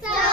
走。